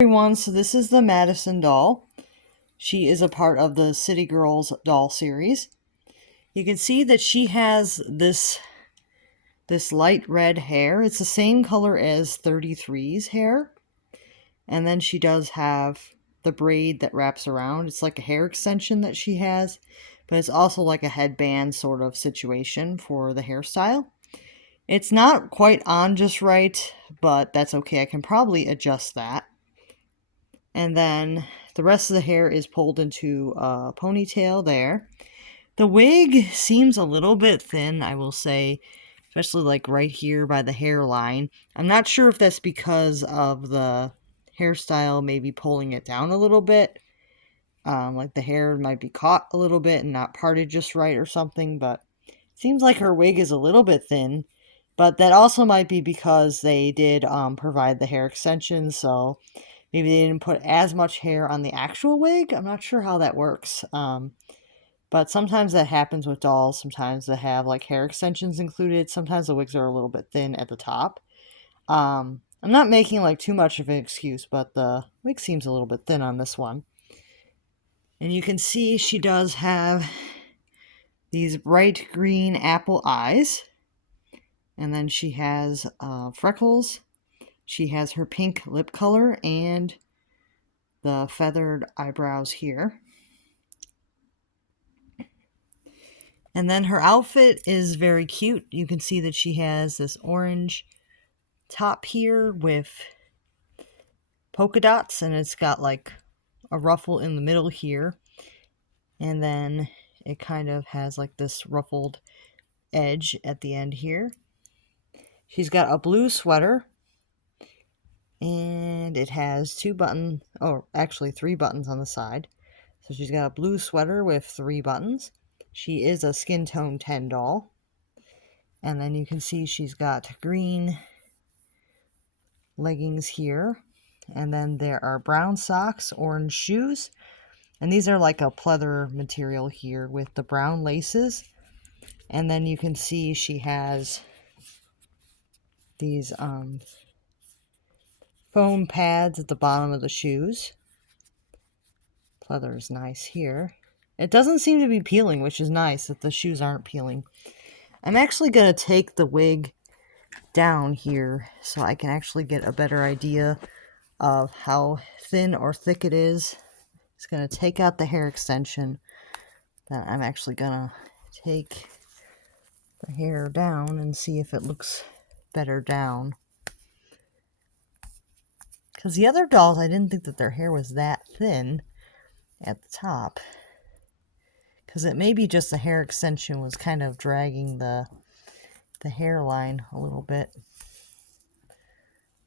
Everyone, so this is the Madison doll. She is a part of the City Girls doll series. You can see that she has this light red hair. It's the same color as 33's hair. And then she does have the braid that wraps around. It's like a hair extension that she has, but it's also like a headband sort of situation for the hairstyle. It's not quite on just right, but that's okay. I can probably adjust that. And then the rest of the hair is pulled into a ponytail there. The wig seems a little bit thin, I will say, especially like right here by the hairline. I'm not sure if that's because of the hairstyle maybe pulling it down a little bit. Like the hair might be caught a little bit and not parted just right or something, but it seems like her wig is a little bit thin. But that also might be because they did provide the hair extensions, so maybe they didn't put as much hair on the actual wig. I'm not sure how that works. But sometimes that happens with dolls. Sometimes they have like hair extensions included. Sometimes the wigs are a little bit thin at the top. I'm not making like too much of an excuse, but the wig seems a little bit thin on this one. And you can see she does have these bright green apple eyes. And then she has freckles. She has her pink lip color and the feathered eyebrows here. And then her outfit is very cute. You can see that she has this orange top here with polka dots, and it's got like a ruffle in the middle here. And then it kind of has like this ruffled edge at the end here. She's got a blue sweater, and it has three buttons on the side. So she's got a blue sweater with 3 buttons. She is a skin tone 10 doll. And then you can see she's got green leggings here. And then there are brown socks, orange shoes. And these are like a pleather material here with the brown laces. And then you can see she has these foam pads at the bottom of the shoes. Pleather is nice here. It doesn't seem to be peeling, which is nice that the shoes aren't peeling. I'm actually going to take the wig down here so I can actually get a better idea of how thin or thick it is. It's going to take out the hair extension. Then I'm actually going to take the hair down and see if it looks better down. Because the other dolls, I didn't think that their hair was that thin at the top. Because it may be just the hair extension was kind of dragging the hairline a little bit.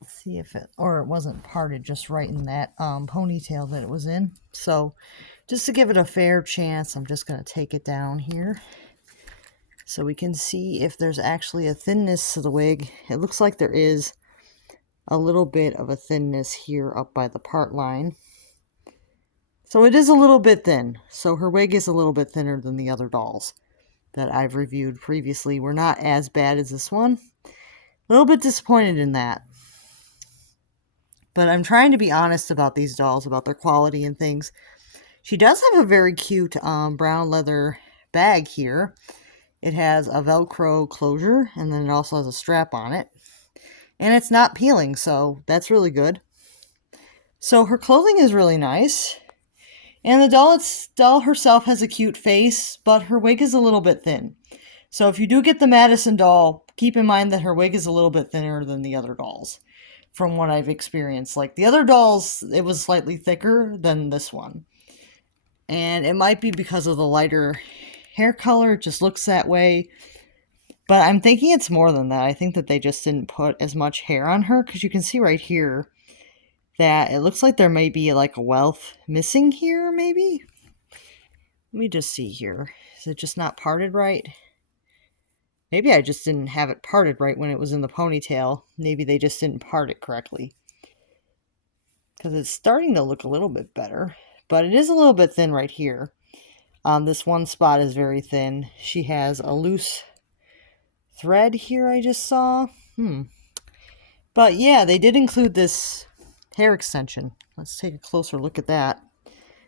Let's see if it, or it wasn't parted just right in that ponytail that it was in. So just to give it a fair chance, I'm just going to take it down here so we can see if there's actually a thinness to the wig. It looks like there is a little bit of a thinness here up by the part line. So it is a little bit thin. So her wig is a little bit thinner than the other dolls that I've reviewed previously. Were not as bad as this one. A little bit disappointed in that. But I'm trying to be honest about these dolls, about their quality and things. She does have a very cute brown leather bag here. It has a Velcro closure, and then it also has a strap on it. And it's not peeling, so that's really good. So her clothing is really nice. And the doll herself has a cute face, but her wig is a little bit thin. So if you do get the Madison doll, keep in mind that her wig is a little bit thinner than the other dolls, from what I've experienced. Like the other dolls, it was slightly thicker than this one. And it might be because of the lighter hair color, it just looks that way. But I'm thinking it's more than that. I think that they just didn't put as much hair on her, because you can see right here that it looks like there may be like a welt missing here, maybe? Let me just see here. Is it just not parted right? Maybe I just didn't have it parted right when it was in the ponytail. Maybe they just didn't part it correctly. Because it's starting to look a little bit better. But it is a little bit thin right here. This one spot is very thin. She has a loose thread here I just saw. But yeah, they did include this hair extension. Let's take a closer look at that.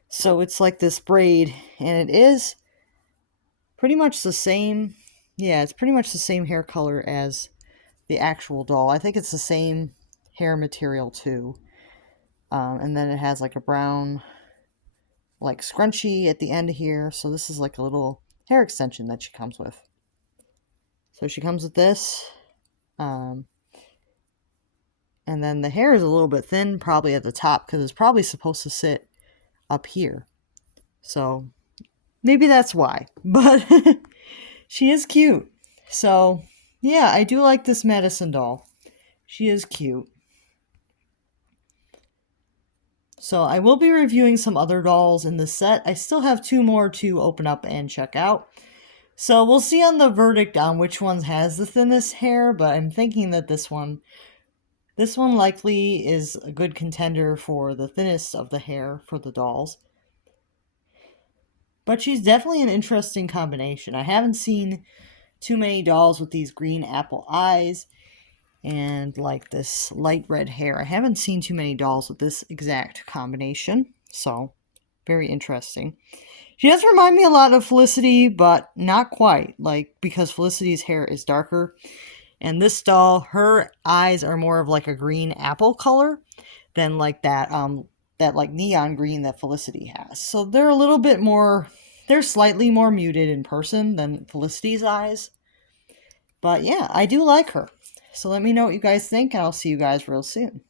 So it's like this braid, and it is pretty much the same. Yeah, it's pretty much the same hair color as the actual doll. I think it's the same hair material too. And then it has like a brown like scrunchie at the end here. So this is like a little hair extension that she comes with. So she comes with this. And then the hair is a little bit thin probably at the top because it's probably supposed to sit up here. So maybe that's why. But she is cute. So yeah, I do like this Madison doll. She is cute. So I will be reviewing some other dolls in this set. I still have 2 more to open up and check out. So we'll see on the verdict on which one has the thinnest hair, but I'm thinking that this one likely is a good contender for the thinnest of the hair for the dolls. But she's definitely an interesting combination. I haven't seen too many dolls with these green apple eyes and like this light red hair. I haven't seen too many dolls with this exact combination, so very interesting. She does remind me a lot of Felicity, but not quite, like, because Felicity's hair is darker, and this doll, her eyes are more of like a green apple color than like that like neon green that Felicity has. So they're a little bit more, they're slightly more muted in person than Felicity's eyes. But yeah, I do like her. So let me know what you guys think, and I'll see you guys real soon.